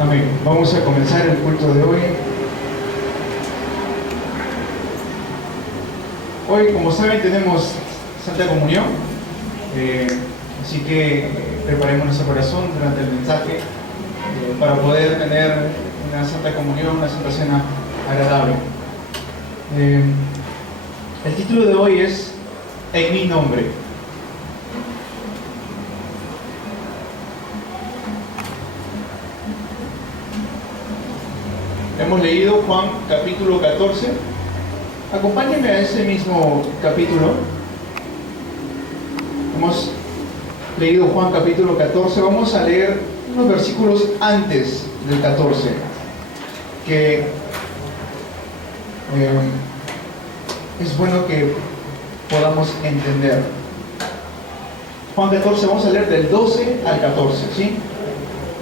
Amén. Vamos a comenzar el culto de hoy. Hoy, como saben, tenemos Santa Comunión. Así que preparemos nuestro corazón durante el mensaje para poder tener una Santa Comunión, una Santa Cena agradable. El título de hoy es En mi nombre. Hemos leído Juan capítulo 14. Acompáñenme a ese mismo capítulo. Hemos leído Juan capítulo 14. Vamos a leer unos versículos antes del 14, que es bueno que podamos entender. Juan 14, vamos a leer del 12 al 14, ¿sí?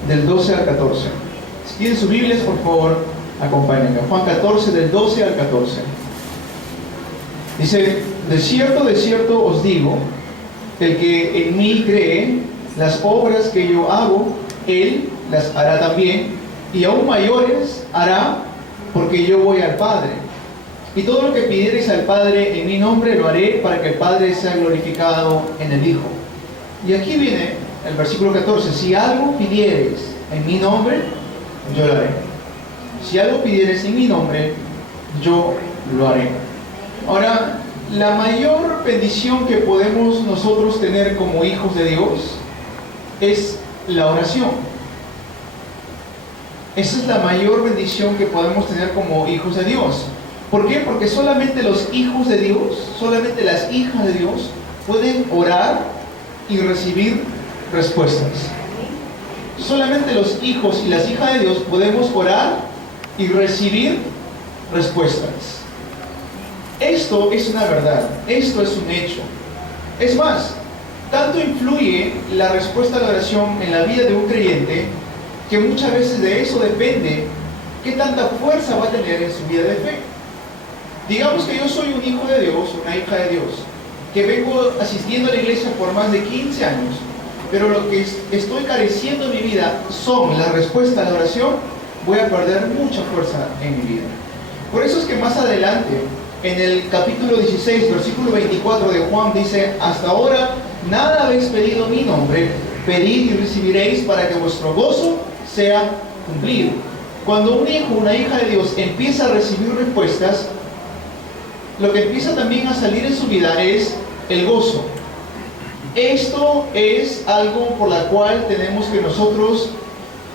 Del 12 al 14. Si tienen sus Biblias, por favor, acompáñenme. Juan 14, del 12 al 14. Dice: de cierto os digo, el que en mí cree, las obras que yo hago, él las hará también, y aún mayores hará, porque yo voy al Padre. Y todo lo que pidiereis al Padre en mi nombre, lo haré, para que el Padre sea glorificado en el Hijo. Y aquí viene el versículo 14: si algo pidiereis en mi nombre, yo lo haré. Si algo pidiereis en mi nombre, yo lo haré. Ahora, la mayor bendición que podemos nosotros tener como hijos de Dios es la oración. Esa es la mayor bendición que podemos tener como hijos de Dios. ¿Por qué? Porque solamente los hijos de Dios, solamente las hijas de Dios pueden orar y recibir respuestas. Solamente los hijos y las hijas de Dios podemos orar y recibir respuestas. Esto es una verdad, esto es un hecho. Es más, tanto influye la respuesta a la oración en la vida de un creyente, que muchas veces de eso depende qué tanta fuerza va a tener en su vida de fe. Digamos que yo soy un hijo de Dios, una hija de Dios, que vengo asistiendo a la iglesia por más de 15 años, pero lo que estoy careciendo en mi vida son las respuestas a la oración. Voy a perder mucha fuerza en mi vida. Por eso es que más adelante, en el capítulo 16, versículo 24 de Juan, dice: hasta ahora nada habéis pedido en mi nombre, pedid y recibiréis, para que vuestro gozo sea cumplido. Cuando un hijo o una hija de Dios empieza a recibir respuestas, lo que empieza también a salir en su vida es el gozo. Esto es algo por la cual tenemos que nosotros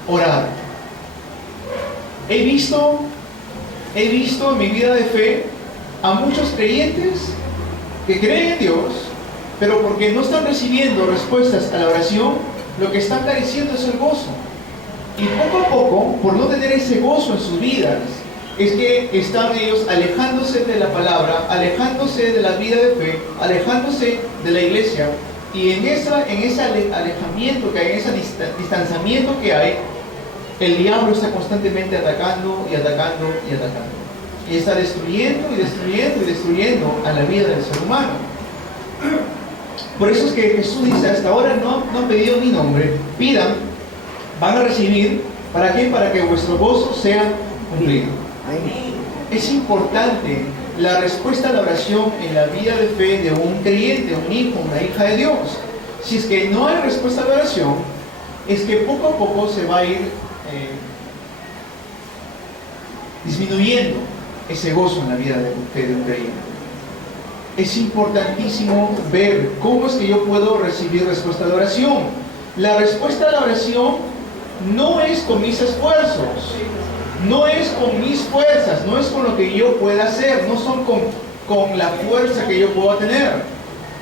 orar. He visto en mi vida de fe a muchos creyentes que creen en Dios, pero porque no están recibiendo respuestas a la oración, lo que están careciendo es el gozo. Y poco a poco, por no tener ese gozo en sus vidas, es que están ellos alejándose de la palabra, alejándose de la vida de fe, alejándose de la iglesia. Y en ese alejamiento que hay, en ese distanciamiento que hay, el diablo está constantemente atacando y atacando y atacando. Y está destruyendo y destruyendo y destruyendo a la vida del ser humano. Por eso es que Jesús dice: hasta ahora no han pedido mi nombre, pidan, van a recibir. ¿Para qué? Para que vuestro gozo sea cumplido. Es importante la respuesta a la oración en la vida de fe de un creyente, un hijo, una hija de Dios. Si es que no hay respuesta a la oración, es que poco a poco se va a ir disminuyendo ese gozo en la vida de un creyente. Es importantísimo ver cómo es que yo puedo recibir respuesta a la oración. La respuesta a la oración no es con mis esfuerzos, no es con mis fuerzas, no es con lo que yo pueda hacer, no son con la fuerza que yo pueda tener.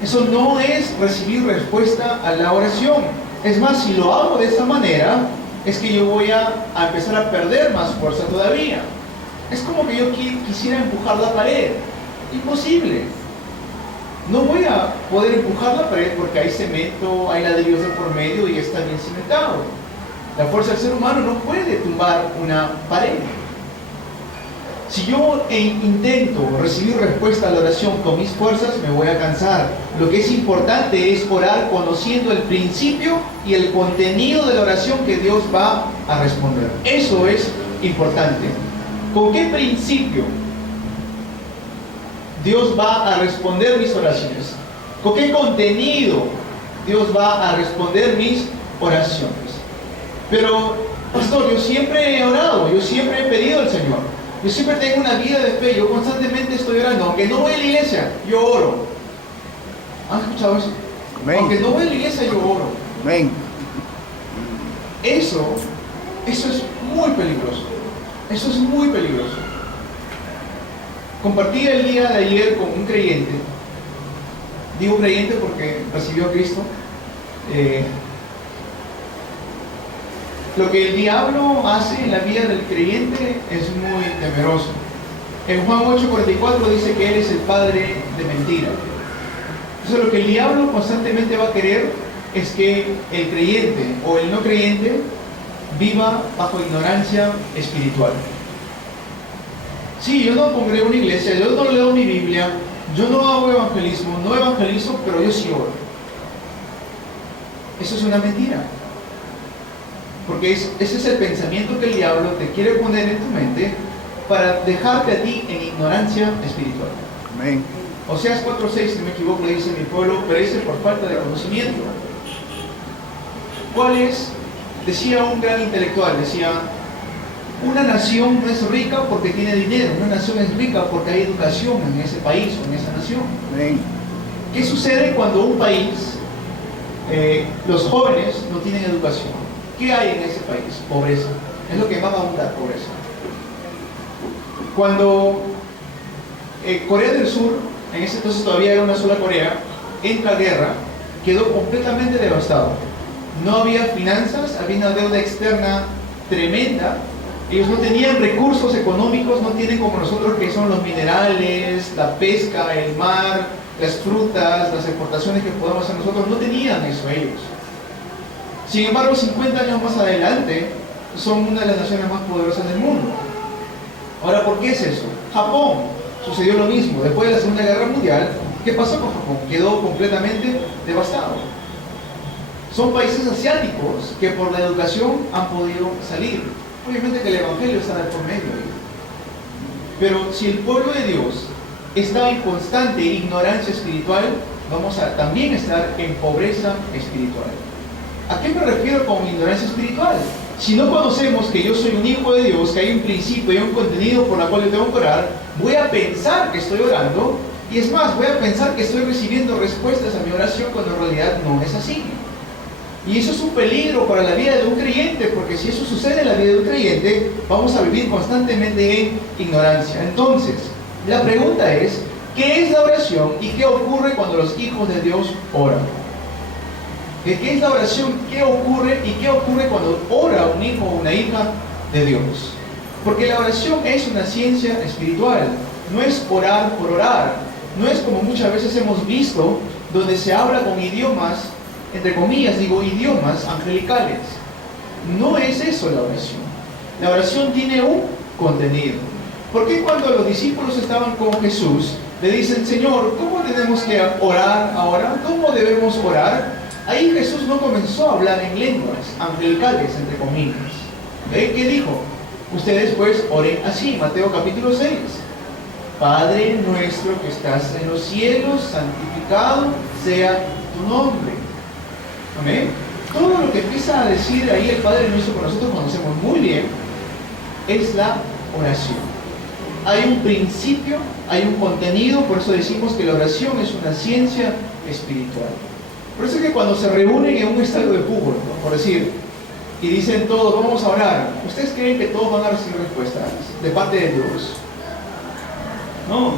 Eso no es recibir respuesta a la oración. Es más, si lo hago de esa manera, es que yo voy a empezar a perder más fuerza todavía. Es como que yo quisiera empujar la pared. Imposible. No voy a poder empujar la pared porque hay cemento, hay ladrillos de por medio y está bien cimentado. La fuerza del ser humano no puede tumbar una pared. Si yo intento recibir respuesta a la oración con mis fuerzas, me voy a cansar. Lo que es importante es orar conociendo el principio y el contenido de la oración que Dios va a responder. Eso es importante. ¿Con qué principio Dios va a responder mis oraciones? ¿Con qué contenido Dios va a responder mis oraciones? Pero, pastor, yo siempre he orado, yo siempre he pedido al Señor, yo siempre tengo una vida de fe, yo constantemente estoy orando, aunque no voy a la iglesia, yo oro. ¿Han escuchado eso? Amén. Aunque no voy a la iglesia, yo oro. Amén. Eso es muy peligroso. Eso es muy peligroso. Compartí el día de ayer con un creyente. Digo creyente porque recibió a Cristo. Lo que el diablo hace en la vida del creyente es muy temeroso. En Juan 8:44 dice que él es el padre de mentira. Entonces lo que el diablo constantemente va a querer es que el creyente o el no creyente viva bajo ignorancia espiritual. Sí, yo no congrego una iglesia, yo no leo mi Biblia, yo no hago evangelismo, no evangelizo, pero yo sí oro. Eso es una mentira. Porque ese es el pensamiento que el diablo te quiere poner en tu mente para dejarte a ti en ignorancia espiritual. Amén. Oseas 4:6, si no me equivoco, le dice: mi pueblo perece por falta de conocimiento. ¿Cuál es? Decía un gran intelectual, decía: una nación no es rica porque tiene dinero, una nación es rica porque hay educación en ese país o en esa nación. Amén. ¿Qué sucede cuando un país, los jóvenes no tienen educación? ¿Qué hay en ese país? Pobreza. Es lo que más va a abundar, pobreza. Cuando Corea del Sur, en ese entonces todavía era una sola Corea, entra a guerra, quedó completamente devastado. No había finanzas, había una deuda externa tremenda. Ellos no tenían recursos económicos, no tienen como nosotros, que son los minerales, la pesca, el mar, las frutas, las exportaciones que podemos hacer nosotros. No tenían eso ellos. Sin embargo, 50 años más adelante, son una de las naciones más poderosas del mundo. Ahora, ¿por qué es eso? Japón, sucedió lo mismo. Después de la Segunda Guerra Mundial, ¿qué pasó con Japón? Quedó completamente devastado. Son países asiáticos que por la educación han podido salir. Obviamente que el Evangelio está de por medio. Pero si el pueblo de Dios está en constante ignorancia espiritual, vamos a también estar en pobreza espiritual. ¿A qué me refiero con ignorancia espiritual? Si no conocemos que yo soy un hijo de Dios, que hay un principio y un contenido por la cual yo tengo que orar, voy a pensar que estoy orando, y es más, voy a pensar que estoy recibiendo respuestas a mi oración cuando en realidad no es así. Y eso es un peligro para la vida de un creyente, porque si eso sucede en la vida de un creyente, vamos a vivir constantemente en ignorancia. Entonces, la pregunta es: ¿qué es la oración y qué ocurre cuando los hijos de Dios oran? ¿Qué es la oración? ¿Qué ocurre? ¿Y qué ocurre cuando ora un hijo o una hija de Dios? Porque la oración es una ciencia espiritual. No es orar por orar. No es como muchas veces hemos visto, donde se habla con idiomas, entre comillas digo, idiomas angelicales. No es eso la oración. La oración tiene un contenido. ¿Por qué cuando los discípulos estaban con Jesús, le dicen: Señor, ¿cómo tenemos que orar ahora? ¿Cómo debemos orar? Ahí Jesús no comenzó a hablar en lenguas angelicales, entre comillas. ¿Qué dijo? Ustedes pues oren así, Mateo capítulo 6. Padre nuestro que estás en los cielos, santificado sea tu nombre. Amén. Todo lo que empieza a decir ahí el Padre nuestro, que nosotros conocemos muy bien, es la oración. Hay un principio, hay un contenido, por eso decimos que la oración es una ciencia espiritual. Por eso es que cuando se reúnen en un estadio de fútbol, ¿no?, por decir, y dicen todos: vamos a orar, ¿ustedes creen que todos van a recibir respuestas de parte de Dios? No.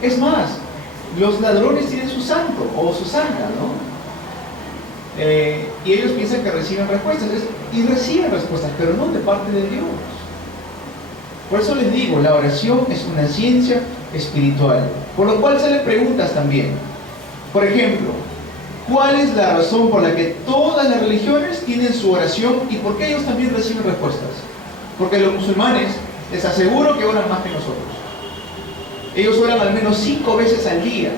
Es más, los ladrones tienen su santo o su santa, ¿no? Y ellos piensan que reciben respuestas, y reciben respuestas, pero no de parte de Dios. Por eso les digo, la oración es una ciencia espiritual, por lo cual salen preguntas también. Por ejemplo, ¿cuál es la razón por la que todas las religiones tienen su oración y por qué ellos también reciben respuestas? Porque los musulmanes, les aseguro que oran más que nosotros. Ellos oran al menos 5 veces al día.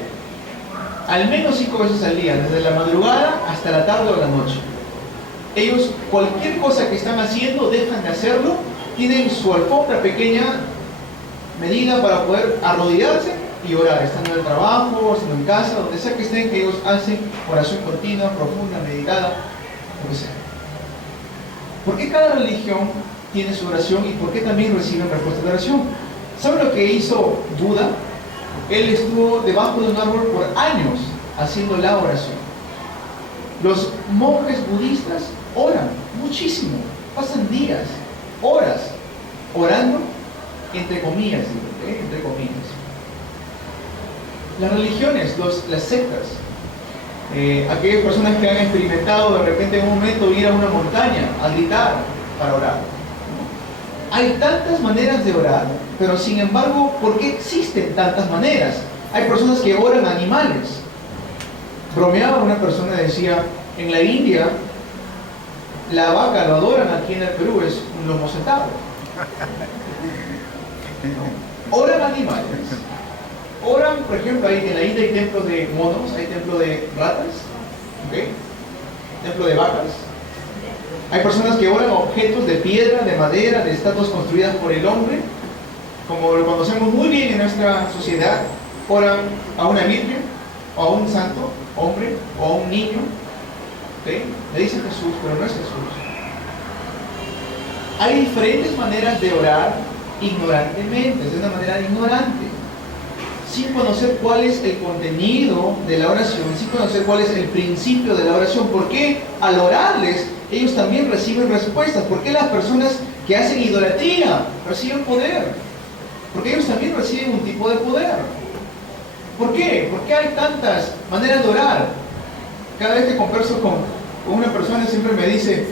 Al menos 5 veces al día, desde la madrugada hasta la tarde o la noche. Ellos, cualquier cosa que están haciendo, dejan de hacerlo, tienen su alfombra pequeña, medida para poder arrodillarse y orar. Están en el trabajo, están en casa, donde sea que estén, que ellos hacen oración continua, profunda, meditada, lo que sea. ¿Por qué cada religión tiene su oración y por qué también reciben respuesta de oración? ¿Saben lo que hizo Buda? Él estuvo debajo de un árbol por años haciendo la oración. Los monjes budistas oran muchísimo, pasan días, horas, orando, entre comillas, entre comillas. Las religiones, las sectas, aquellas personas que han experimentado de repente en un momento ir a una montaña a gritar para orar. Hay tantas maneras de orar, pero sin embargo, ¿por qué existen tantas maneras? Hay personas que oran a animales. Bromeaba una persona, decía, en la India, la vaca lo adoran, aquí en el Perú es un lomo sentado. Oran a animales. Oran, por ejemplo, ahí en la India hay templos de monos, hay templos de ratas, ¿okay? Templo de vacas. Hay personas que oran a objetos de piedra, de madera, de estatuas construidas por el hombre, como lo conocemos muy bien en nuestra sociedad. Oran a una virgen, o a un santo, hombre, o a un niño. ¿Okay? Le dice Jesús, pero no es Jesús. Hay diferentes maneras de orar ignorantemente, de una manera ignorante, sin conocer cuál es el contenido de la oración, sin conocer cuál es el principio de la oración. ¿Por qué al orarles ellos también reciben respuestas? ¿Por qué las personas que hacen idolatría reciben poder? Porque ellos también reciben un tipo de poder. ¿Por qué? ¿Por qué hay tantas maneras de orar? Cada vez que converso con una persona siempre me dice,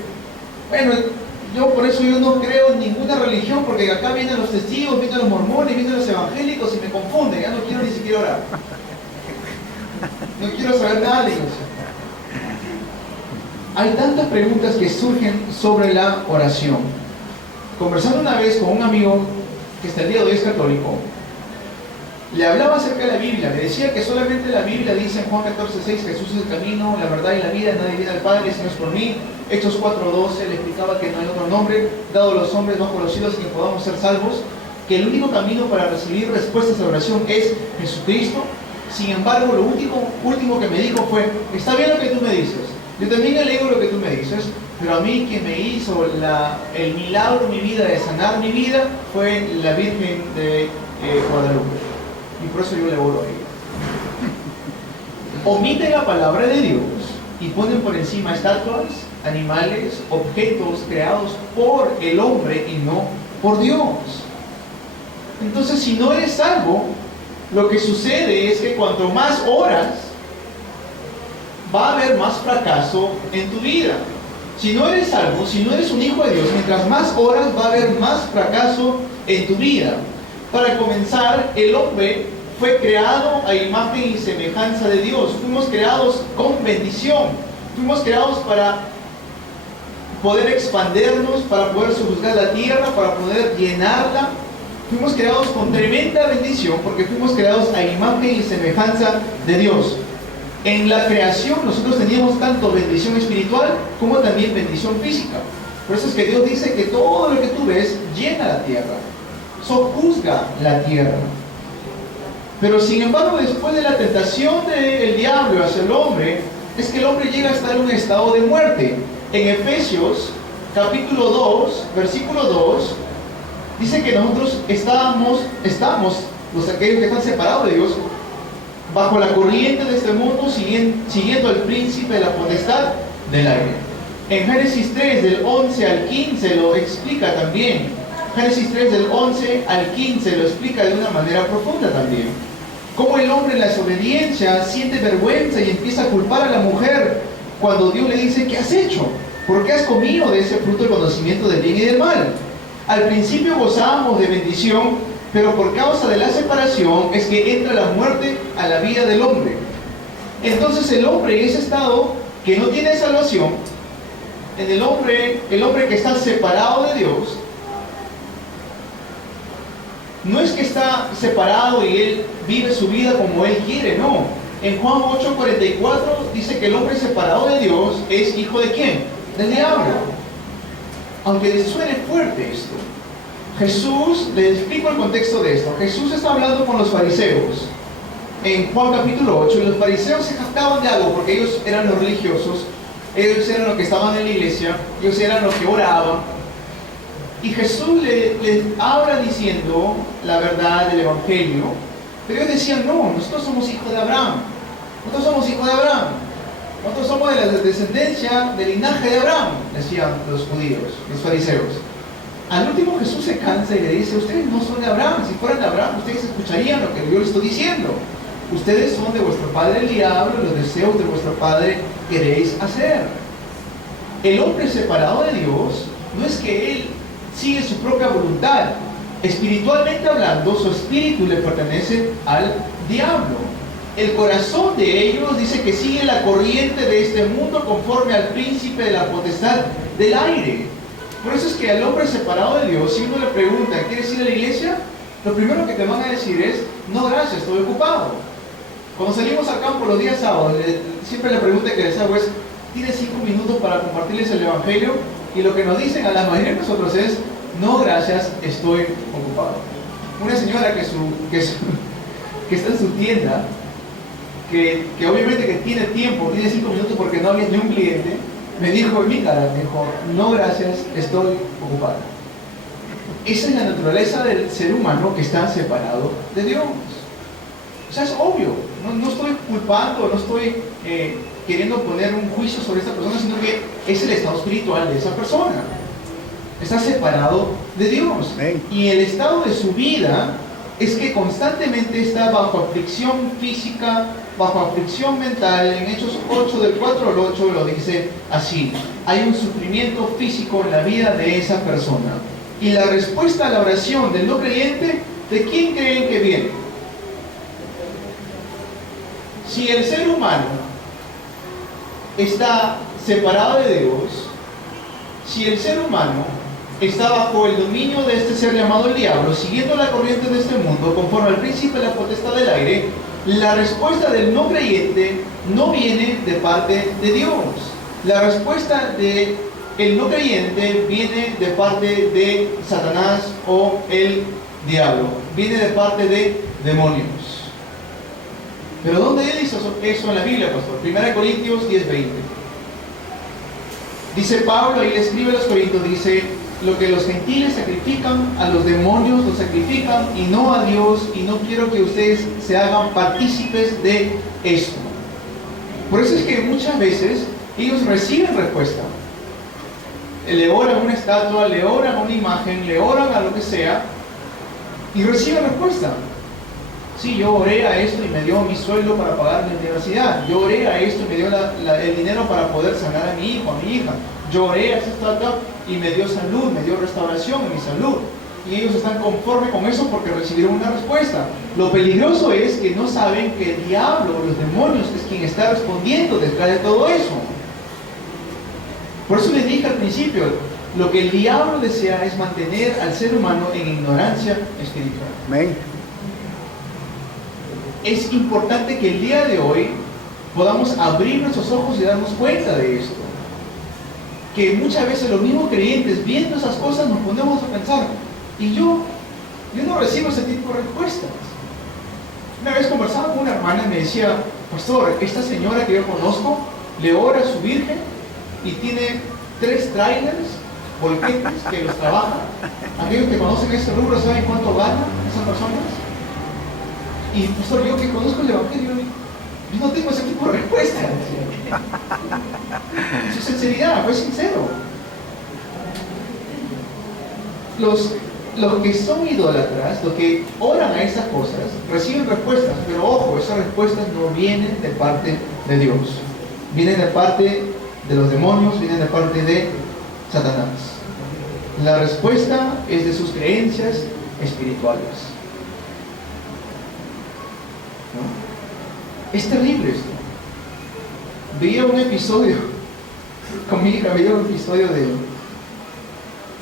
bueno, por eso yo no creo en ninguna religión, porque acá vienen los testigos, vienen los mormones, vienen los evangélicos y me confunden, ya no quiero ni siquiera orar. No quiero saber nada de ellos. Hay tantas preguntas que surgen sobre la oración. Conversando una vez con un amigo que hasta el día de hoy es católico, le hablaba acerca de la Biblia, le decía que solamente la Biblia dice en Juan 14:6, Jesús es el camino, la verdad y la vida, nadie viene al Padre si no es por mí. Hechos 4:12 le explicaba que no hay otro nombre dado a los hombres bajo los cielos en que podamos ser salvos, que el único camino para recibir respuestas a oración es Jesucristo. Sin embargo, lo último que me dijo fue, está bien lo que tú me dices, yo también he leído lo que tú me dices, pero a mí quien me hizo el milagro en mi vida de sanar mi vida fue la Virgen de Guadalupe. Y por eso yo le oro a ella. Omiten la palabra de Dios y ponen por encima estatuas, animales, objetos creados por el hombre y no por Dios. Entonces, si no eres salvo, lo que sucede es que cuanto más oras, va a haber más fracaso en tu vida. Si no eres salvo, si no eres un hijo de Dios, mientras más oras, va a haber más fracaso en tu vida. Para comenzar, el hombre fue creado a imagen y semejanza de Dios. Fuimos creados con bendición. Fuimos creados para poder expandernos, para poder sojuzgar la tierra, para poder llenarla. Fuimos creados con tremenda bendición porque fuimos creados a imagen y semejanza de Dios. En la creación nosotros teníamos tanto bendición espiritual como también bendición física. Por eso es que Dios dice que todo lo que tú ves llena la tierra, sojuzga la tierra. Pero sin embargo, después de la tentación del diablo hacia el hombre, es que el hombre llega a estar en un estado de muerte. En Efesios capítulo 2, versículo 2, dice que nosotros estamos los aquellos que están separados de Dios, bajo la corriente de este mundo, siguiendo al príncipe de la potestad del aire. En Génesis 3, del 11 al 15, lo explica también. Génesis 3, del 11 al 15, lo explica de una manera profunda también. Cómo el hombre en la desobediencia siente vergüenza y empieza a culpar a la mujer cuando Dios le dice, ¿qué has hecho? ¿Por qué has comido de ese fruto del conocimiento del bien y del mal? Al principio gozábamos de bendición, pero por causa de la separación es que entra la muerte a la vida del hombre. Entonces el hombre en ese estado que no tiene salvación, el hombre que está separado de Dios, no es que está separado y él vive su vida como él quiere, no. En Juan 8:44 dice que el hombre separado de Dios es hijo de ¿quién? del diablo. Aunque les suene fuerte esto, Jesús, les explico el contexto de esto. Jesús está hablando con los fariseos en Juan capítulo 8, y los fariseos se jactaban de algo porque ellos eran los religiosos, ellos eran los que estaban en la iglesia, ellos eran los que oraban. Y Jesús les habla diciendo la verdad del Evangelio, pero ellos decían, no, nosotros somos hijos de Abraham, nosotros somos hijos de Abraham, nosotros somos de la descendencia, del linaje de Abraham, decían los judíos, los fariseos. Al último Jesús se cansa y le dice, ustedes no son de Abraham, si fueran de Abraham ustedes escucharían lo que yo les estoy diciendo. Ustedes son de vuestro padre el diablo, los deseos de vuestro padre queréis hacer. El hombre separado de Dios no es que él sigue su propia voluntad. Espiritualmente hablando, su espíritu le pertenece al diablo. El corazón de ellos dice que sigue la corriente de este mundo conforme al príncipe de la potestad del aire. Por eso es que al hombre separado de Dios, si uno le pregunta, ¿quieres ir a la iglesia? Lo primero que te van a decir es, no gracias, estoy ocupado. Cuando salimos al campo los días sábados, siempre la pregunta que les hago es, ¿tienes 5 minutos para compartirles el Evangelio? Y lo que nos dicen a la mayoría de nosotros es, no gracias, estoy ocupado. Una señora que está en su tienda, que obviamente que tiene tiempo, tiene 5 minutos porque no había ni un cliente, me dijo en mi cara, me dijo, no gracias, estoy ocupado. Esa es la naturaleza del ser humano que está separado de Dios. O sea, es obvio, no estoy culpando, no estoy queriendo poner un juicio sobre esta persona, sino que es el estado espiritual de esa persona. Está separado de Dios. Y el estado de su vida es que constantemente está bajo aflicción física, bajo aflicción mental. En Hechos 8, del 4 al 8, lo dice así. Hay un sufrimiento físico en la vida de esa persona. Y la respuesta a la oración del no creyente, ¿de quién creen que viene? Si el ser humano está separado de Dios, si el ser humano está bajo el dominio de este ser llamado el diablo, siguiendo la corriente de este mundo, conforme al príncipe de la potestad del aire, la respuesta del no creyente no viene de parte de Dios. La respuesta del no creyente viene de parte de Satanás o el diablo. Viene de parte de demonios. ¿Pero dónde dice eso en la Biblia, pastor? 1 Corintios 10:20. Dice Pablo, ahí le escribe a los Corintios, dice, lo que los gentiles sacrifican, a los demonios los sacrifican y no a Dios, y no quiero que ustedes se hagan partícipes de esto. Por eso es que muchas veces ellos reciben respuesta. Le oran a una estatua, le oran a una imagen, le oran a lo que sea, y reciben respuesta. Sí, yo oré a esto y me dio mi sueldo para pagar mi universidad. Yo oré a esto y me dio el dinero para poder sanar a mi hijo, a mi hija. Yo oré a esta estatua y me dio salud, me dio restauración en mi salud. Y ellos están conformes con eso porque recibieron una respuesta. Lo peligroso es que no saben que el diablo o los demonios es quien está respondiendo detrás de todo eso. Por eso les dije al principio, lo que el diablo desea es mantener al ser humano en ignorancia espiritual. Amén. Es importante que el día de hoy podamos abrir nuestros ojos y darnos cuenta de esto. Que muchas veces los mismos creyentes, viendo esas cosas, nos ponemos a pensar, y yo no recibo ese tipo de respuestas. Una vez conversaba con una hermana y me decía, pastor, esta señora que yo conozco, le ora a su virgen y tiene 3 trailers, volquetes, que los trabaja. Aquellos que conocen ese rubro saben cuánto ganan esas personas. Y pastor, yo que conozco el Evangelio, yo no tengo ese tipo de respuesta. Su sinceridad, fue sincero. Los que son idólatras, los que oran a estas cosas, reciben respuestas, pero ojo, esas respuestas no vienen de parte de Dios. Vienen de parte de los demonios, vienen de parte de Satanás. La respuesta es de sus creencias espirituales. ¿No? Es terrible esto. Veía un episodio con mi hija, veía un episodio de...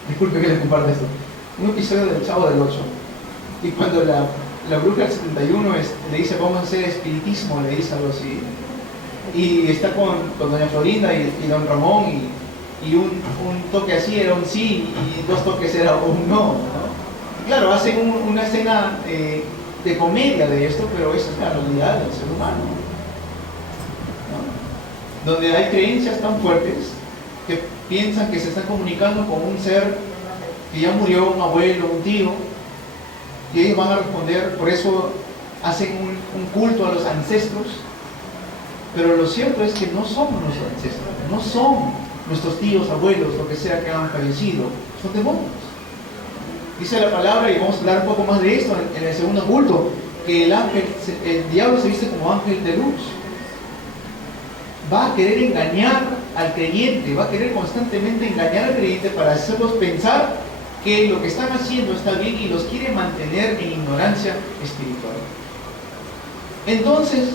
Disculpe que les comparte esto. Un episodio del Chavo del 8. Y cuando la bruja del 71 le dice, vamos a hacer espiritismo, le dice algo así. Y está con doña Florinda y don Ramón y un toque así era un sí y 2 toques era un no, ¿no? Claro, hacen una escena de comedia de esto, pero esa es la realidad del ser humano, ¿no? Donde hay creencias tan fuertes que piensan que se están comunicando con un ser que ya murió, un abuelo, un tío, y ellos van a responder. Por eso hacen un culto a los ancestros, pero lo cierto es que no somos nuestros ancestros, no son nuestros tíos, abuelos, lo que sea que han fallecido, son demonios. Dice la palabra, y vamos a hablar un poco más de esto en el segundo culto, que el diablo se viste como ángel de luz. Va a querer engañar al creyente, va a querer constantemente engañar al creyente para hacerlos pensar que lo que están haciendo está bien y los quiere mantener en ignorancia espiritual. Entonces,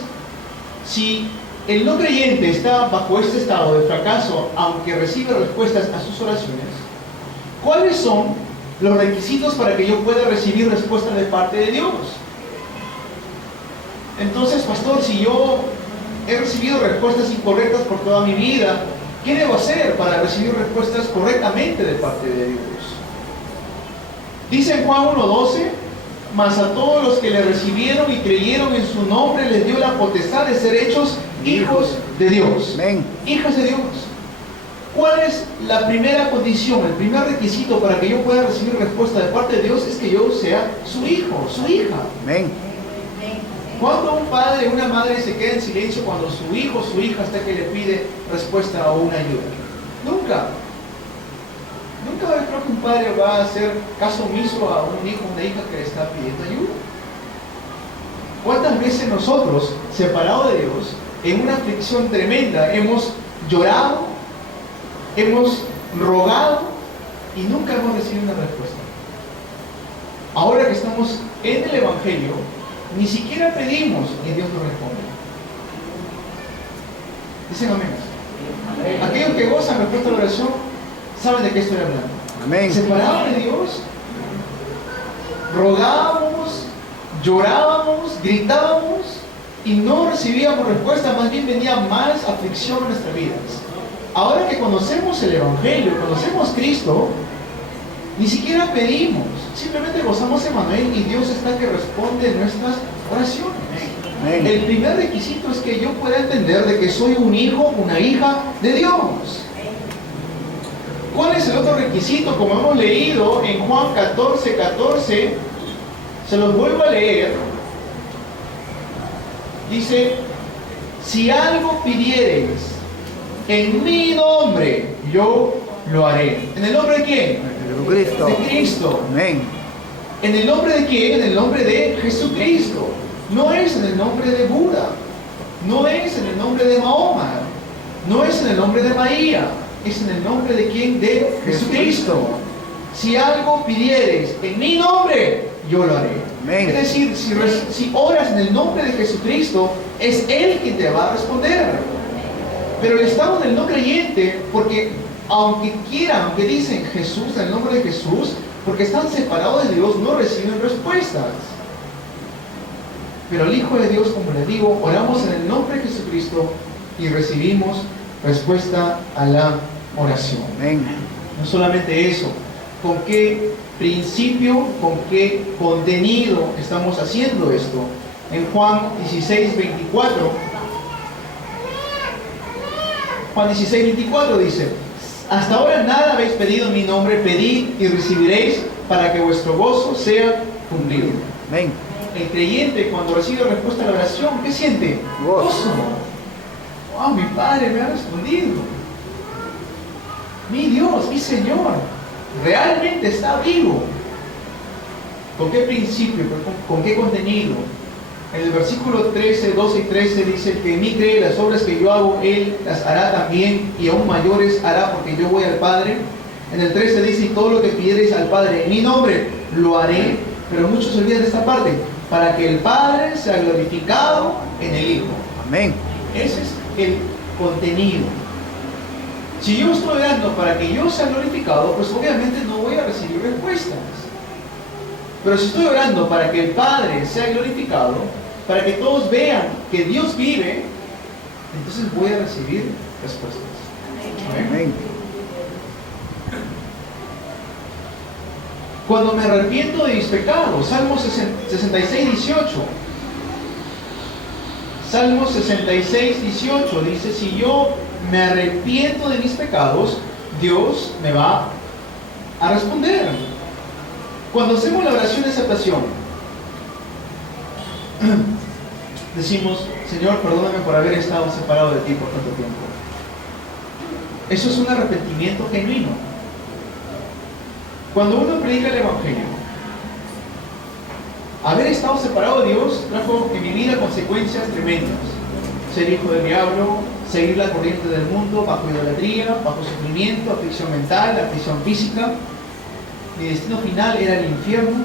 si el no creyente está bajo este estado de fracaso, aunque recibe respuestas a sus oraciones, ¿cuáles son los requisitos para que yo pueda recibir respuesta de parte de Dios? Entonces, pastor, si yo he recibido respuestas incorrectas por toda mi vida, ¿qué debo hacer para recibir respuestas correctamente de parte de Dios? Dice en Juan 1:12, mas a todos los que le recibieron y creyeron en su nombre les dio la potestad de ser hechos hijos de Dios. Amén. Hijas de Dios. ¿Cuál es la primera condición, el primer requisito para que yo pueda recibir respuesta de parte de Dios? Es que yo sea su hijo, su hija. Amén. ¿Cuándo un padre o una madre se queda en silencio cuando su hijo o su hija está que le pide respuesta o una ayuda? Nunca. Nunca creo que un padre va a hacer caso omiso a un hijo o una hija que le está pidiendo ayuda. ¿Cuántas veces nosotros, separados de Dios, en una aflicción tremenda, hemos llorado, hemos rogado y nunca hemos recibido una respuesta? Ahora que estamos en el Evangelio, ni siquiera pedimos y Dios nos responde. Dicen amén. Aquellos que gozan respuesta a la oración saben de qué estoy hablando. Amén. Separados de Dios, rogábamos, llorábamos, gritábamos y no recibíamos respuesta, más bien venía más aflicción en nuestras vidas. Ahora que conocemos el Evangelio, conocemos Cristo, ni siquiera pedimos, simplemente gozamos Emmanuel y Dios está que responde nuestras oraciones. Amén. El primer requisito es que yo pueda entender de que soy un hijo, una hija de Dios. ¿Cuál es el otro requisito? Como hemos leído en Juan 14:14, se los vuelvo a leer. Dice, si algo pidiereis en mi nombre, yo lo haré. ¿En el nombre de quién? Jesucristo. De Cristo. Amén. ¿En el nombre de quién? En el nombre de Jesucristo. No es en el nombre de Buda. No es en el nombre de Mahoma. No es en el nombre de María. Es en el nombre de quién? De Jesucristo. Si algo pidiereis en mi nombre, yo lo haré. Amén. Es decir, si oras en el nombre de Jesucristo, es Él quien te va a responder. Pero el estado del no creyente, porque aunque quieran, aunque dicen Jesús, en el nombre de Jesús, porque están separados de Dios, no reciben respuestas. Pero el Hijo de Dios, como les digo, oramos en el nombre de Jesucristo y recibimos respuesta a la oración. Amén. No solamente eso, ¿con qué principio, con qué contenido estamos haciendo esto? En Juan 16:24, Juan 16:24 dice, hasta ahora nada habéis pedido en mi nombre, pedid y recibiréis para que vuestro gozo sea cumplido. Amén. El creyente cuando recibe respuesta a la oración, ¿qué siente? Gozo. Wow, mi Padre me ha respondido. Mi Dios, mi Señor, realmente está vivo. ¿Con qué principio? ¿Con qué contenido? En el versículo 13, 12 y 13 dice, el que en mí cree, las obras que yo hago, él las hará también, y aún mayores hará, porque yo voy al Padre. En el 13 dice, y todo lo que pidiereis al Padre en mi nombre, lo haré. Pero muchos se olvidan de esta parte, para que el Padre sea glorificado en el Hijo. Amén. Ese es el contenido. Si yo estoy orando para que yo sea glorificado, pues obviamente no voy a recibir respuestas. Pero si estoy orando para que el Padre sea glorificado, para que todos vean que Dios vive, entonces voy a recibir respuestas. Amén. Cuando me arrepiento de mis pecados. Salmo 66, 18. Salmo 66, 18 dice: si yo me arrepiento de mis pecados, Dios me va a responder. Cuando hacemos la oración de aceptación, decimos: Señor, perdóname por haber estado separado de ti por tanto tiempo. Eso es un arrepentimiento genuino. Cuando uno predica el Evangelio, haber estado separado de Dios trajo en mi vida consecuencias tremendas. Ser hijo del diablo, seguir la corriente del mundo bajo idolatría, bajo sufrimiento, aflicción mental, aflicción física. Mi destino final era el infierno,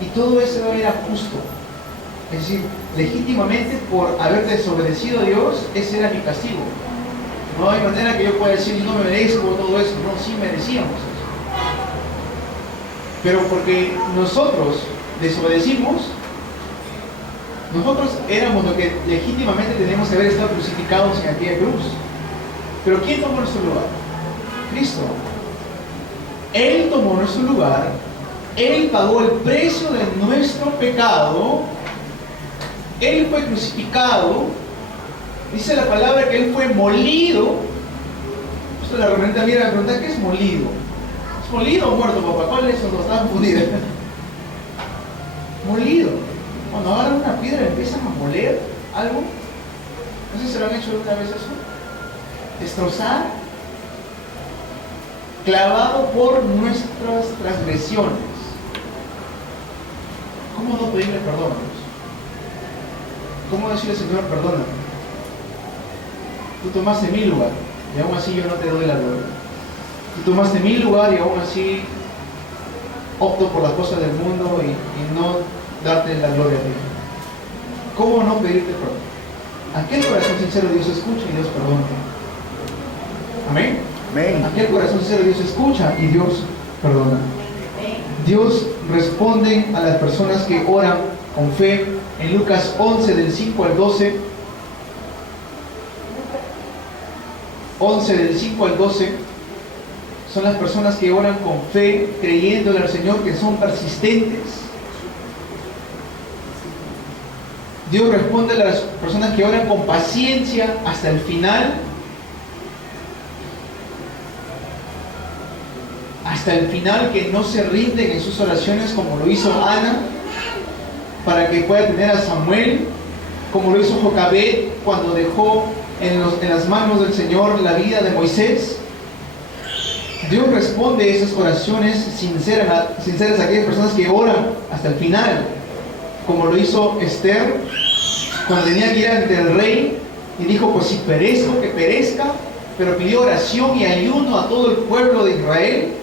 y todo eso era justo. Es decir, legítimamente, por haber desobedecido a Dios, ese era mi castigo. No hay manera que yo pueda decir: yo no me merezco todo eso. No, sí merecíamos eso. Pero porque nosotros desobedecimos, nosotros éramos lo que legítimamente teníamos que haber estado crucificados en aquella cruz. Pero ¿quién tomó nuestro lugar? Cristo. Él tomó nuestro lugar. Él pagó el precio de nuestro pecado. Él fue crucificado. Dice la palabra que Él fue molido. Esto la reverenda mira me pregunta: ¿qué es molido? ¿Es molido o muerto, papá? ¿Cuál es eso? No está confundido. Molido. Cuando agarran una piedra y empiezan a moler algo. No sé si se lo han hecho alguna vez eso. Destrozar. Clavado por nuestras transgresiones. ¿Cómo no pedirle perdón a Dios? ¿Cómo decirle: Señor, perdóname? Tú tomaste mi lugar y aún así yo no te doy la gloria. Tú tomaste mi lugar y aún así opto por las cosas del mundo y no darte la gloria a ti. ¿Cómo no pedirte perdón? Aquel corazón sincero Dios escucha y Dios perdona. Amén. Amén. Aquel corazón sincero Dios escucha y Dios perdona. Dios responde a las personas que oran con fe. En Lucas 11 del 5 al 12, 11 del 5 al 12, son las personas que oran con fe, creyéndole al Señor, que son persistentes. Dios responde a las personas que oran con paciencia hasta el final. Hasta el final, que no se rinden en sus oraciones como lo hizo Ana, para que pueda tener a Samuel, como lo hizo Jocabed cuando dejó en las manos del Señor la vida de Moisés. Dios responde a esas oraciones sinceras a aquellas personas que oran hasta el final, como lo hizo Esther cuando tenía que ir ante el rey y dijo: pues si perezco, que perezca, pero pidió oración y ayuno a todo el pueblo de Israel.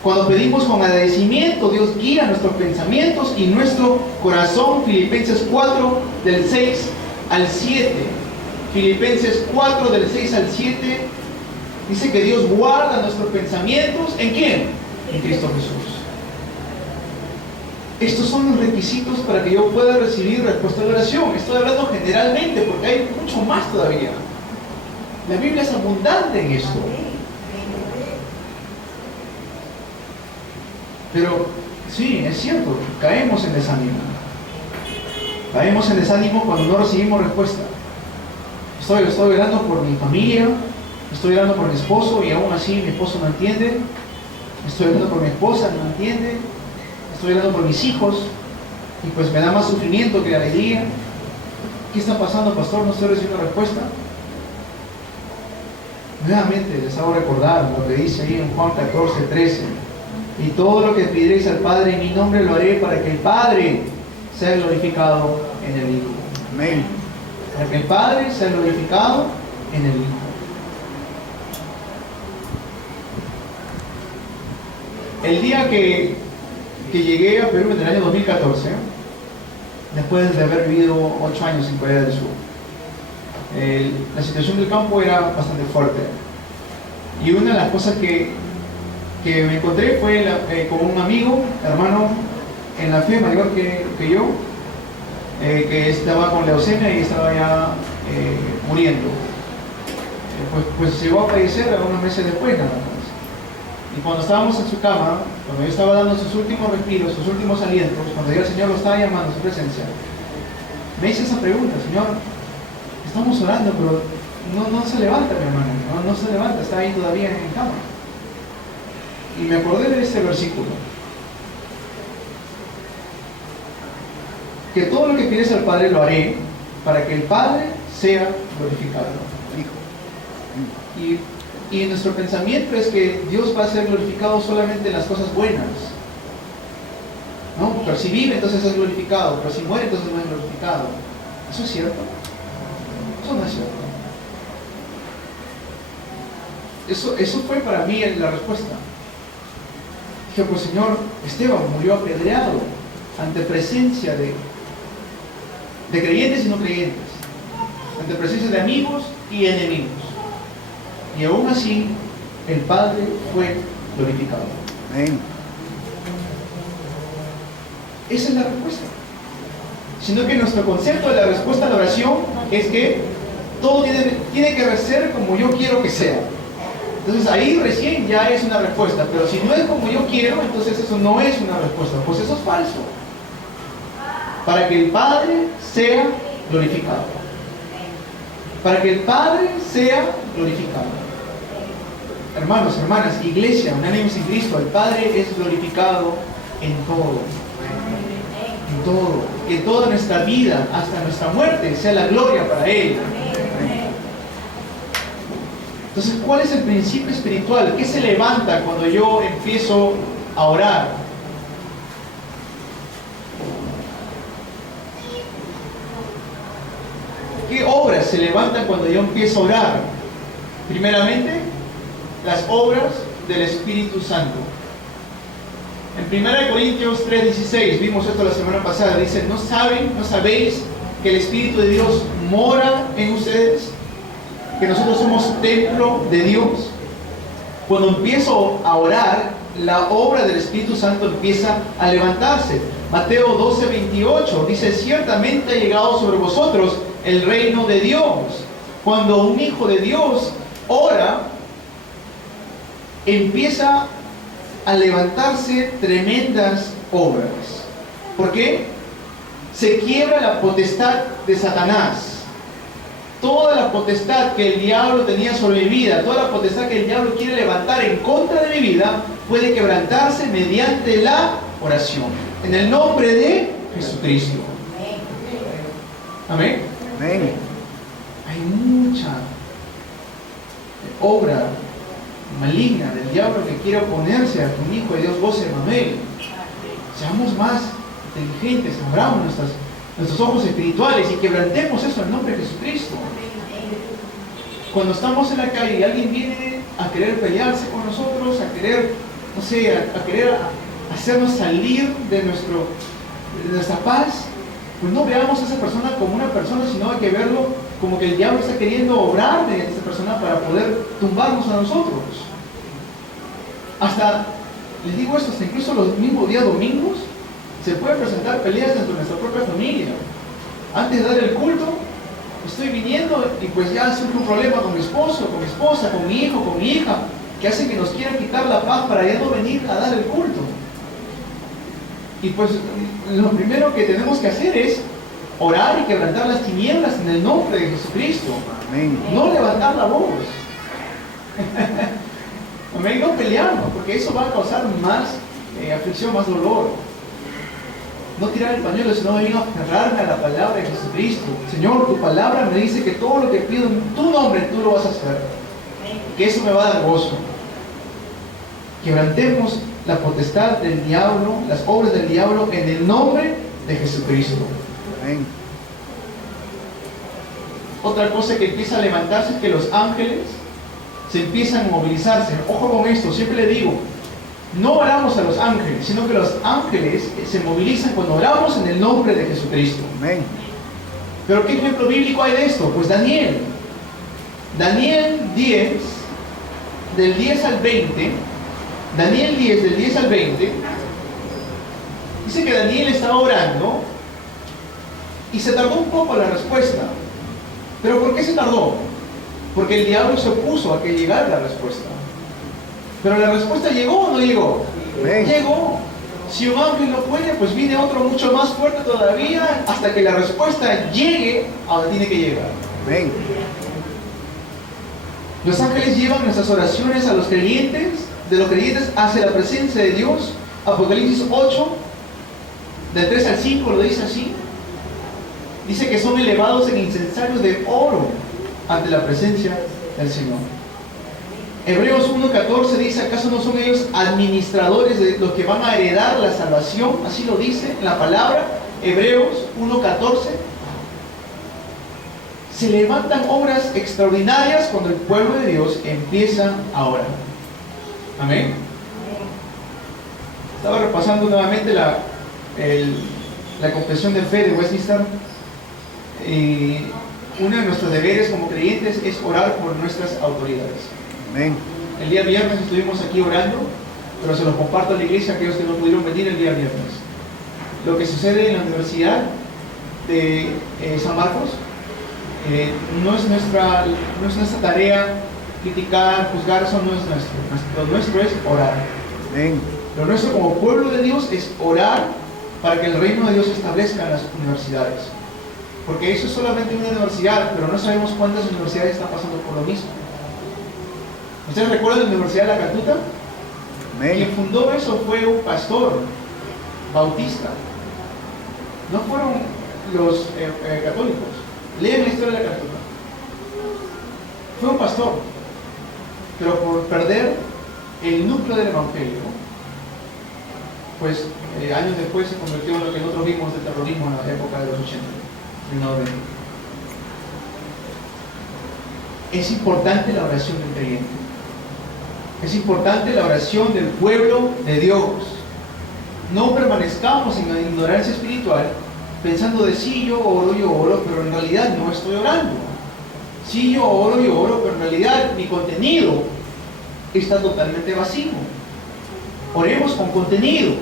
Cuando pedimos con agradecimiento, Dios guía nuestros pensamientos y nuestro corazón. Filipenses 4 del 6 al 7. Filipenses 4 del 6 al 7 dice que Dios guarda nuestros pensamientos. ¿En quién? En Cristo Jesús. Estos son los requisitos para que yo pueda recibir respuesta de oración. Estoy hablando generalmente porque hay mucho más todavía. La Biblia es abundante en esto. Pero sí, es cierto, caemos en desánimo. Caemos en desánimo cuando no recibimos respuesta. Estoy orando por mi familia, estoy orando por mi esposo y aún así mi esposo no entiende. Estoy orando por mi esposa, no entiende. Estoy orando por mis hijos y pues me da más sufrimiento que alegría. ¿Qué está pasando, pastor? ¿No estoy recibiendo respuesta? Nuevamente les hago recordar lo que dice ahí en Juan 14, 13. Y todo lo que pidierais al Padre en mi nombre lo haré, para que el Padre sea glorificado en el Hijo. Amén. Para que el Padre sea glorificado en el Hijo. El día que llegué a Perú en el año 2014, después de haber vivido 8 años en Corea del Sur, la situación del campo era bastante fuerte. Y una de las cosas que me encontré fue con un amigo, hermano en la fe, mayor que yo, que estaba con leucemia y estaba ya muriendo. Pues llegó a fallecer algunos meses después nada más. Y cuando estábamos en su cama, cuando yo estaba dando sus últimos respiros, sus últimos alientos, cuando ya el Señor lo estaba llamando a su presencia, me hice esa pregunta: Señor, estamos orando, pero no se levanta, mi hermano, no se levanta, está ahí todavía en cama. Y me acordé de este versículo: que todo lo que pides al Padre lo haré, para que el Padre sea glorificado. Y nuestro pensamiento es que Dios va a ser glorificado solamente en las cosas buenas, ¿no? Pero si vive, entonces es glorificado, pero si muere, entonces no es glorificado. ¿Eso es cierto? Eso no es cierto. Eso fue para mí la respuesta. Dije: pues Señor, Esteban murió apedreado ante presencia de creyentes y no creyentes, ante presencia de amigos y enemigos. Y aún así, el Padre fue glorificado. Amén. Esa es la respuesta. Sino que nuestro concepto de la respuesta a la oración es que todo tiene que ser como yo quiero que sea. Entonces ahí recién ya es una respuesta. Pero si no es como yo quiero, entonces eso no es una respuesta. Pues eso es falso. Para que el Padre sea glorificado. Para que el Padre sea glorificado. Hermanos, hermanas, iglesia, unánimes en Cristo, el Padre es glorificado en todo. En todo. Que toda nuestra vida, hasta nuestra muerte, sea la gloria para Él. Entonces, ¿cuál es el principio espiritual? ¿Qué se levanta cuando yo empiezo a orar? ¿Qué obras se levantan cuando yo empiezo a orar? Primeramente, las obras del Espíritu Santo. En 1 Corintios 3:16, vimos esto la semana pasada, dice: ¿no sabéis que el Espíritu de Dios mora en ustedes? Que nosotros somos templo de Dios. Cuando empiezo a orar, la obra del Espíritu Santo empieza a levantarse. Mateo 12:28 dice: ciertamente ha llegado sobre vosotros el reino de Dios. Cuando un hijo de Dios ora, empieza a levantarse tremendas obras. ¿Por qué? Se quiebra la potestad de Satanás. Toda la potestad que el diablo tenía sobre mi vida, toda la potestad que el diablo quiere levantar en contra de mi vida, puede quebrantarse mediante la oración. En el nombre de Jesucristo. Amén. Amén. Hay mucha obra maligna del diablo que quiere oponerse a que un hijo de Dios goce de Manuel. Seamos más inteligentes, abramos nuestros ojos espirituales y quebrantemos eso en el nombre de Jesucristo. Cuando estamos en la calle y alguien viene a querer pelearse con nosotros, a querer, no sé, a querer hacernos salir de nuestra paz, pues no veamos a esa persona como una persona, sino hay que verlo como que el diablo está queriendo obrar de esta persona para poder tumbarnos a nosotros. Hasta, les digo esto, hasta incluso los mismos días domingos se pueden presentar peleas dentro de nuestra propia familia. Antes de dar el culto, estoy viniendo y pues ya surge un problema con mi esposo, con mi esposa, con mi hijo, con mi hija, que hace que nos quieran quitar la paz para ya no venir a dar el culto. Y pues lo primero que tenemos que hacer es orar y quebrantar las tinieblas en el nombre de Jesucristo. Amén. No levantar la voz. Amén. No pelearnos, porque eso va a causar más aflicción, más dolor. No tirar el pañuelo, sino venir a aferrarme a la palabra de Jesucristo. Señor, tu palabra me dice que todo lo que pido en tu nombre, tú lo vas a hacer. Que eso me va a dar gozo. Quebrantemos la potestad del diablo, las obras del diablo, en el nombre de Jesucristo. Amén. Otra cosa que empieza a levantarse es que los ángeles se empiezan a movilizarse. Ojo con esto, siempre le digo, no oramos a los ángeles, sino que los ángeles se movilizan cuando oramos en el nombre de Jesucristo. Amén. Pero ¿qué ejemplo bíblico hay de esto? Pues Daniel 10, del 10 al 20, Daniel 10, del 10 al 20, dice que Daniel estaba orando y se tardó un poco la respuesta. ¿Pero por qué se tardó? Porque el diablo se opuso a que llegara la respuesta. Pero la respuesta llegó o no llegó. Amén. Llegó. Si un ángel no puede, pues viene otro mucho más fuerte todavía hasta que la respuesta llegue a donde tiene que llegar. Amén. Los ángeles llevan nuestras oraciones a los creyentes, de los creyentes hacia la presencia de Dios. Apocalipsis 8, del 3 al 5 lo dice así. Dice que son elevados en incensarios de oro ante la presencia del Señor. Hebreos 1:14 dice, ¿acaso no son ellos administradores de los que van a heredar la salvación? Así lo dice en la palabra. Hebreos 1:14. Se levantan obras extraordinarias cuando el pueblo de Dios empieza a orar. Amén. Estaba repasando nuevamente la confesión de fe de Westminster. Y uno de nuestros deberes como creyentes es orar por nuestras autoridades. Amén. El día viernes estuvimos aquí orando, pero se los comparto a la iglesia, aquellos que no pudieron venir el día viernes. Lo que sucede en la Universidad de San Marcos no es nuestra tarea criticar, juzgar, eso no es nuestro. Lo nuestro es orar. Amén. Lo nuestro como pueblo de Dios es orar para que el reino de Dios se establezca en las universidades. Porque eso es solamente una universidad, pero no sabemos cuántas universidades están pasando por lo mismo. ¿Ustedes recuerdan la Universidad de la Catuta? Amén. Quien fundó eso fue un pastor bautista. No fueron los católicos. Lean la historia de la Catuta. Fue un pastor, pero por perder el núcleo del Evangelio, pues años después se convirtió en lo que nosotros vimos de terrorismo en la época de los 80. Es importante la oración del creyente. Es importante la oración del pueblo de Dios. No permanezcamos en la ignorancia espiritual pensando de sí, yo oro, pero en realidad no estoy orando. Sí, yo oro, pero en realidad mi contenido está totalmente vacío. Oremos con contenido.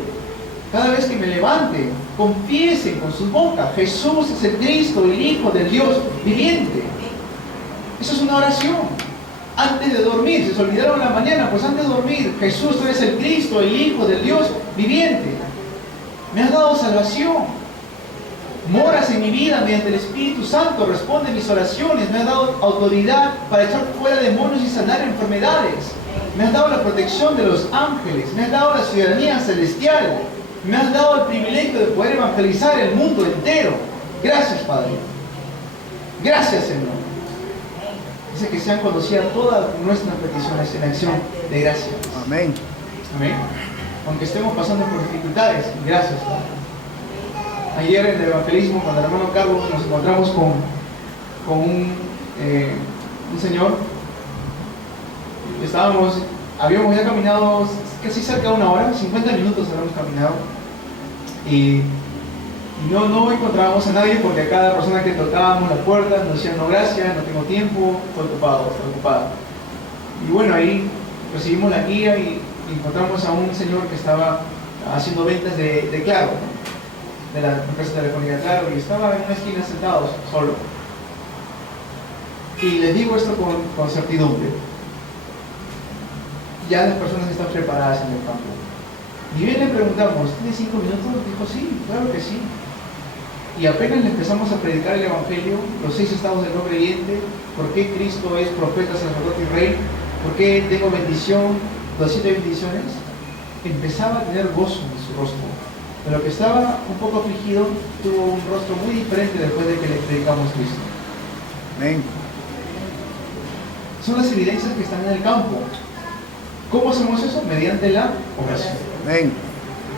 Cada vez que me levante, confiesen con sus bocas: Jesús es el Cristo, el Hijo del Dios viviente. Eso es una oración. Antes de dormir, se olvidaron la mañana, pues antes de dormir: Jesús, tú eres el Cristo, el Hijo del Dios viviente. Me has dado salvación. Moras en mi vida mediante el Espíritu Santo, responde mis oraciones. Me has dado autoridad para echar fuera demonios y sanar enfermedades. Me has dado la protección de los ángeles. Me has dado la ciudadanía celestial. Me has dado el privilegio de poder evangelizar el mundo entero. Gracias, Padre. Gracias, Señor. Dice que sean conocidas todas nuestras peticiones en acción de gracias. Amén. Amén. Aunque estemos pasando por dificultades, gracias, Padre. Ayer en el evangelismo con el hermano Carlos nos encontramos con un señor. Habíamos ya caminado casi cerca de una hora, 50 minutos habíamos caminado, y no encontrábamos a nadie, porque a cada persona que tocábamos la puerta nos decían: no, gracias, no tengo tiempo, estoy ocupado. Y bueno, ahí recibimos la guía y encontramos a un señor que estaba haciendo ventas de Claro, ¿no?, de la empresa telefónica Claro, y estaba en una esquina sentado solo. Y les digo esto con certidumbre: ya las personas están preparadas en el campo. Y bien le preguntamos: ¿tiene 5 minutos? Dijo: sí, claro que sí. Y apenas le empezamos a predicar el Evangelio, los 6 estados del no creyente, por qué Cristo es profeta, sacerdote y rey, por qué tengo bendición, las 7 bendiciones, empezaba a tener gozo en su rostro. De lo que estaba un poco afligido, tuvo un rostro muy diferente después de que le predicamos Cristo. Amén. Son las evidencias que están en el campo. ¿Cómo hacemos eso? Mediante la oración. Amén.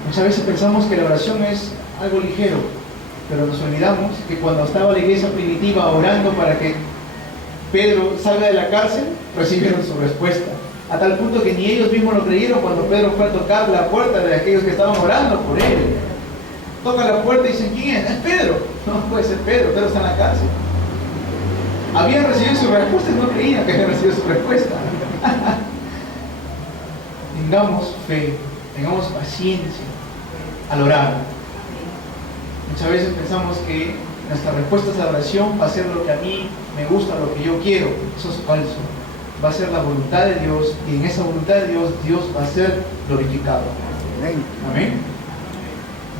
Muchas veces pensamos que la oración es algo ligero, pero nos olvidamos que cuando estaba la iglesia primitiva orando para que Pedro salga de la cárcel, recibieron su respuesta. A tal punto que ni ellos mismos lo creyeron cuando Pedro fue a tocar la puerta de aquellos que estaban orando por él. Toca la puerta y dicen: ¿quién es? Es Pedro. No puede ser Pedro está en la cárcel. Habían recibido su respuesta y no creían que habían recibido su respuesta. Tengamos fe, tengamos paciencia al orar. Muchas veces pensamos que nuestra respuesta a la oración va a ser lo que a mí me gusta, lo que yo quiero. Eso es falso. va a ser la voluntad de Dios, y en esa voluntad de Dios, Dios va a ser glorificado. Amén. Amén.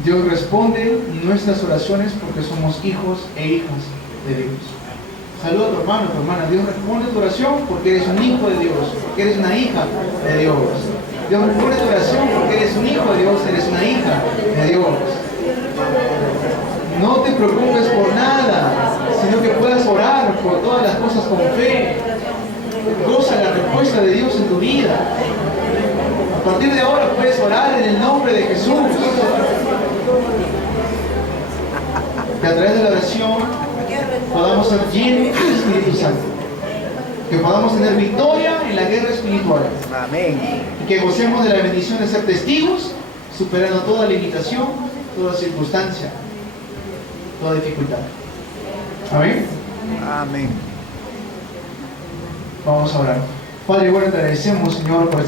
Dios responde nuestras oraciones porque somos hijos e hijas de Dios. Saluda a tu hermano, a tu hermana. Dios responde tu oración porque eres un hijo de Dios, porque eres una hija de Dios. Dios responde tu oración porque eres un hijo de Dios, eres una hija de Dios. No te preocupes por nada, sino que puedas orar por todas las cosas con fe. Goza la respuesta de Dios en tu vida. A partir de ahora puedes orar en el nombre de Jesús. Que a través de la oración podamos ser llenos del Espíritu Santo. Que podamos tener victoria en la guerra espiritual. Amén. Y que gocemos de la bendición de ser testigos, superando toda limitación, toda circunstancia, toda dificultad. Amén. Amén. Vamos a orar. Padre, bueno, te agradecemos, Señor, por